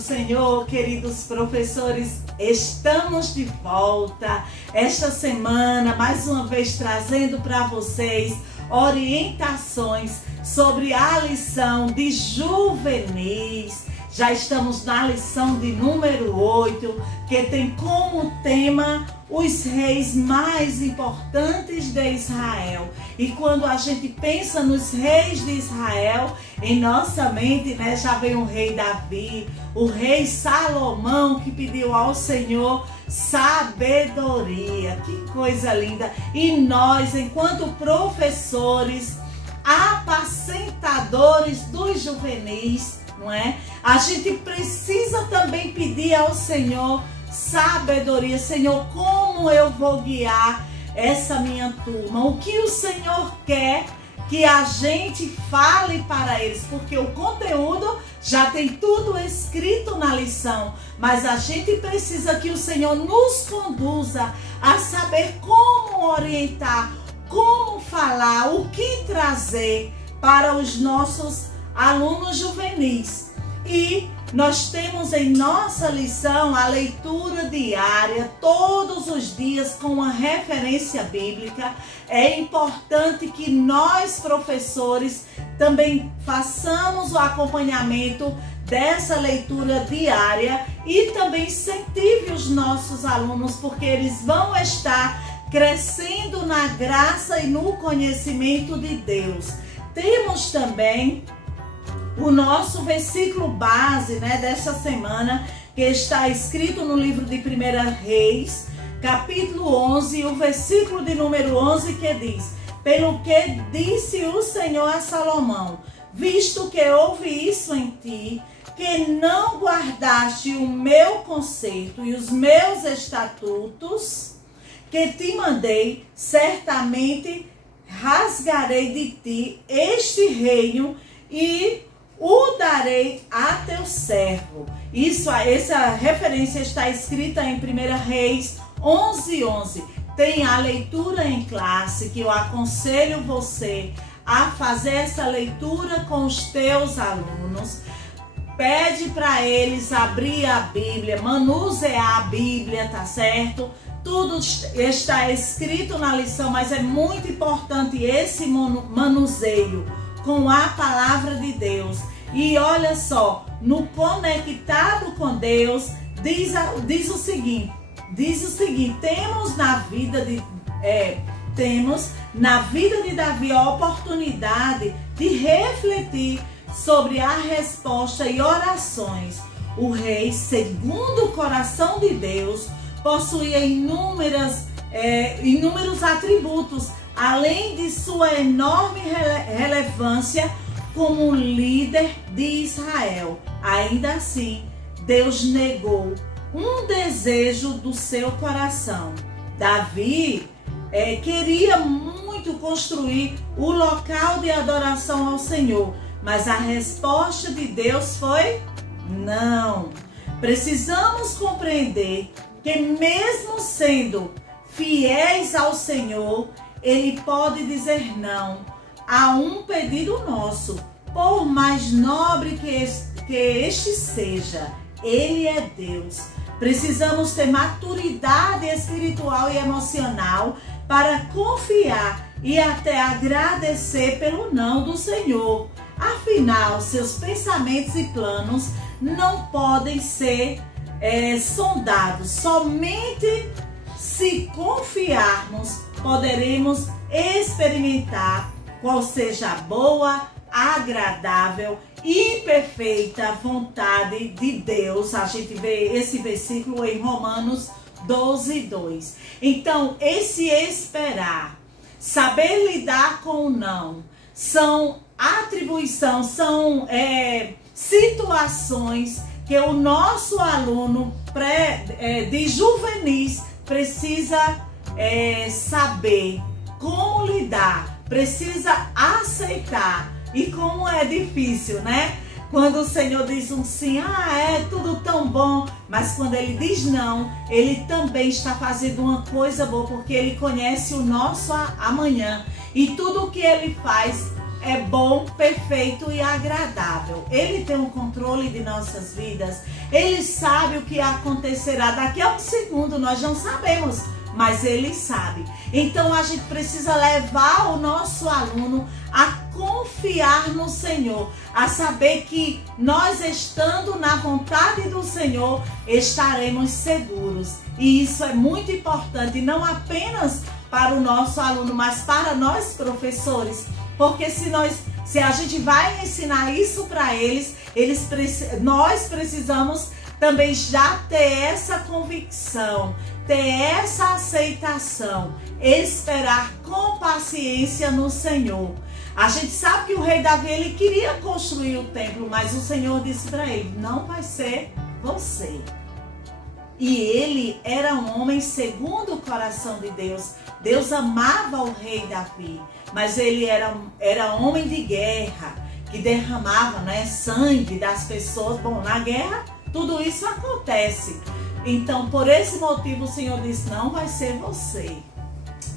Senhor, queridos professores, estamos de volta esta semana, mais uma vez trazendo para vocês orientações sobre a lição de juvenis. Já estamos na lição de número 8, que tem como tema os reis mais importantes de Israel. E quando a gente pensa nos reis de Israel, em nossa mente, já vem o rei Davi, o rei Salomão, que pediu ao Senhor sabedoria. Que coisa linda! E nós, enquanto professores, apacentadores dos juvenis, não é? A gente precisa também pedir ao Senhor sabedoria. Senhor, como eu vou guiar essa minha turma? O que o Senhor quer que a gente fale para eles? Porque o conteúdo já tem tudo escrito na lição, mas a gente precisa que o Senhor nos conduza a saber como orientar, como falar, o que trazer para os nossos alunos juvenis. E nós temos em nossa lição a leitura diária, todos os dias, com uma referência bíblica. É importante que nós, professores, também façamos o acompanhamento dessa leitura diária e também incentive os nossos alunos, porque eles vão estar crescendo na graça e no conhecimento de Deus. Temos também o nosso versículo base, dessa semana, que está escrito no livro de 1 Reis, capítulo 11, o versículo de número 11, que diz: pelo que disse o Senhor a Salomão, visto que houve isso em ti, que não guardaste o meu concerto e os meus estatutos, que te mandei, certamente rasgarei de ti este reino e o darei a teu servo. Essa referência está escrita em 1 Reis 11:11. Tem a leitura em classe, que eu aconselho você a fazer essa leitura com os teus alunos. Pede para eles abrir a Bíblia, manusear a Bíblia, tá certo? Tudo está escrito na lição, mas é muito importante esse manuseio com a palavra de Deus. E olha só, no Conectado com Deus, diz o seguinte, temos na vida de Davi a oportunidade de refletir sobre a resposta e orações. O rei, segundo o coração de Deus, possuía inúmeros atributos, além de sua enorme relevância como líder de Israel. Ainda assim, Deus negou um desejo do seu coração. Davi queria muito construir o local de adoração ao Senhor, mas a resposta de Deus foi não. Precisamos compreender que mesmo sendo fiéis ao Senhor, Ele pode dizer não a um pedido nosso, por mais nobre que este seja. Ele é Deus. Precisamos ter maturidade espiritual e emocional para confiar e até agradecer pelo não do Senhor. Afinal, seus pensamentos e planos não podem ser sondados. Somente se confiarmos, poderemos experimentar qual seja a boa, agradável e perfeita vontade de Deus. A gente vê esse versículo em Romanos 12:2. Então, esse esperar, saber lidar com o não, são situações que o nosso aluno de juvenis precisa saber como lidar, precisa aceitar. E como é difícil, Quando o Senhor diz um sim, é tudo tão bom, mas quando Ele diz não, Ele também está fazendo uma coisa boa, porque Ele conhece o nosso amanhã. E tudo o que Ele faz é bom, perfeito e agradável. Ele tem o controle de nossas vidas. Ele sabe o que acontecerá daqui a um segundo, nós não sabemos, mas Ele sabe. Então a gente precisa levar o nosso aluno a confiar no Senhor, a saber que nós, estando na vontade do Senhor, estaremos seguros. E isso é muito importante, não apenas para o nosso aluno, mas para nós professores, porque se a gente vai ensinar isso para eles, nós precisamos também já ter essa convicção, ter essa aceitação, esperar com paciência no Senhor. A gente sabe que o rei Davi, ele queria construir o templo, mas o Senhor disse para ele, não vai ser você. E ele era um homem segundo o coração de Deus. Deus amava o rei Davi, mas ele era homem de guerra, que derramava, sangue das pessoas. Bom, na guerra tudo isso acontece. Então, por esse motivo, o Senhor disse, não vai ser você.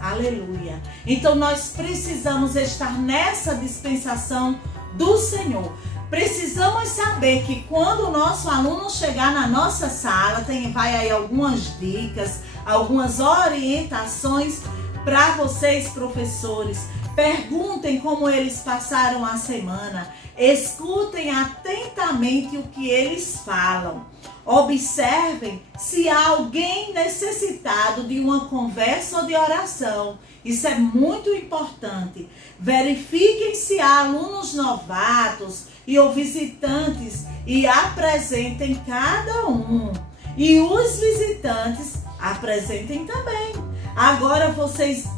Aleluia. Então, nós precisamos estar nessa dispensação do Senhor. Precisamos saber que quando o nosso aluno chegar na nossa sala, vai aí algumas dicas, algumas orientações para vocês, professores. Perguntem como eles passaram a semana. Escutem atentamente o que eles falam. Observem se há alguém necessitado de uma conversa ou de oração. Isso é muito importante. Verifiquem se há alunos novatos ou visitantes e apresentem cada um. E os visitantes apresentem também. Agora vocês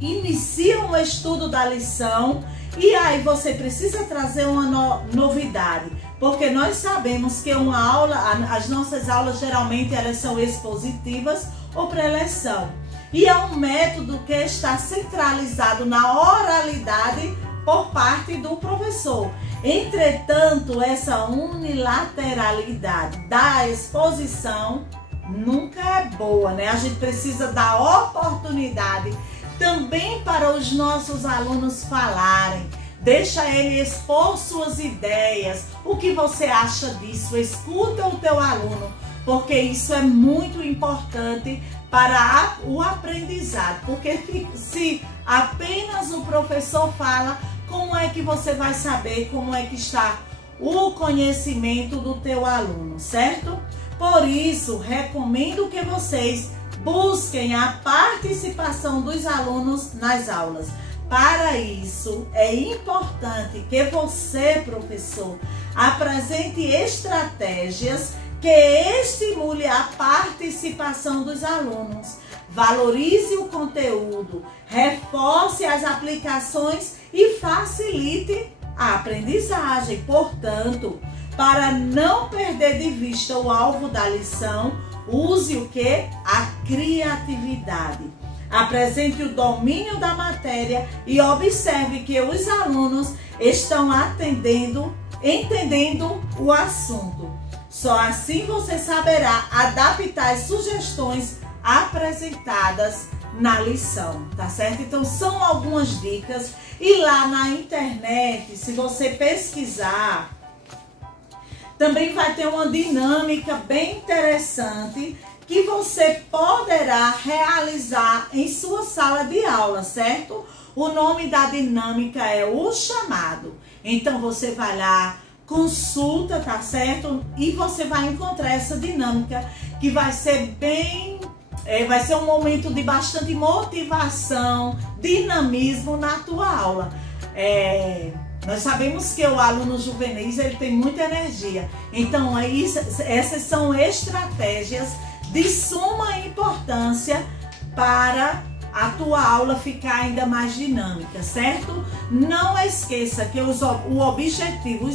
iniciam o estudo da lição e aí você precisa trazer uma novidade, porque nós sabemos que uma aula, as nossas aulas geralmente elas são expositivas ou pré-leção. E é um método que está centralizado na oralidade por parte do professor. Entretanto, essa unilateralidade da exposição nunca é boa, A gente precisa dar oportunidade também para os nossos alunos falarem. Deixa ele expor suas ideias. O que você acha disso? Escuta o teu aluno, porque isso é muito importante para o aprendizado. Porque se apenas o professor fala, como é que você vai saber como é que está o conhecimento do teu aluno, certo? Por isso, recomendo que vocês busquem a participação dos alunos nas aulas. Para isso, é importante que você, professor, apresente estratégias que estimule a participação dos alunos. Valorize o conteúdo, reforce as aplicações e facilite a aprendizagem. Portanto, para não perder de vista o alvo da lição, use o que? A criatividade. Apresente o domínio da matéria e observe que os alunos estão entendendo o assunto. Só assim você saberá adaptar as sugestões apresentadas na lição, tá certo? Então são algumas dicas e lá na internet, se você pesquisar, também vai ter uma dinâmica bem interessante que você poderá realizar em sua sala de aula, certo? O nome da dinâmica é o chamado. Então você vai lá, consulta, tá certo? E você vai encontrar essa dinâmica que vai ser vai ser um momento de bastante motivação, dinamismo na tua aula. Nós sabemos que o aluno juvenis, ele tem muita energia. Então, essas são estratégias de suma importância para a tua aula ficar ainda mais dinâmica, certo? Não esqueça que os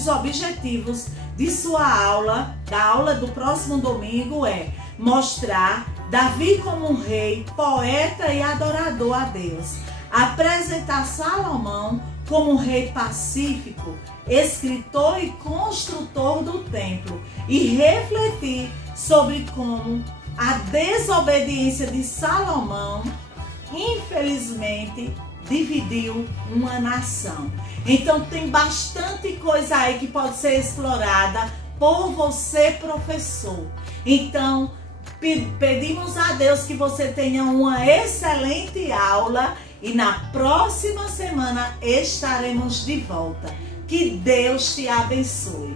objetivos de sua aula, da aula do próximo domingo, é mostrar Davi como um rei, poeta e adorador a Deus. Apresentar Salomão como rei pacífico, escritor e construtor do templo, e refletir sobre como a desobediência de Salomão, infelizmente, dividiu uma nação. Então tem bastante coisa aí que pode ser explorada por você, professor. Então pedimos a Deus que você tenha uma excelente aula e na próxima semana estaremos de volta. Que Deus te abençoe.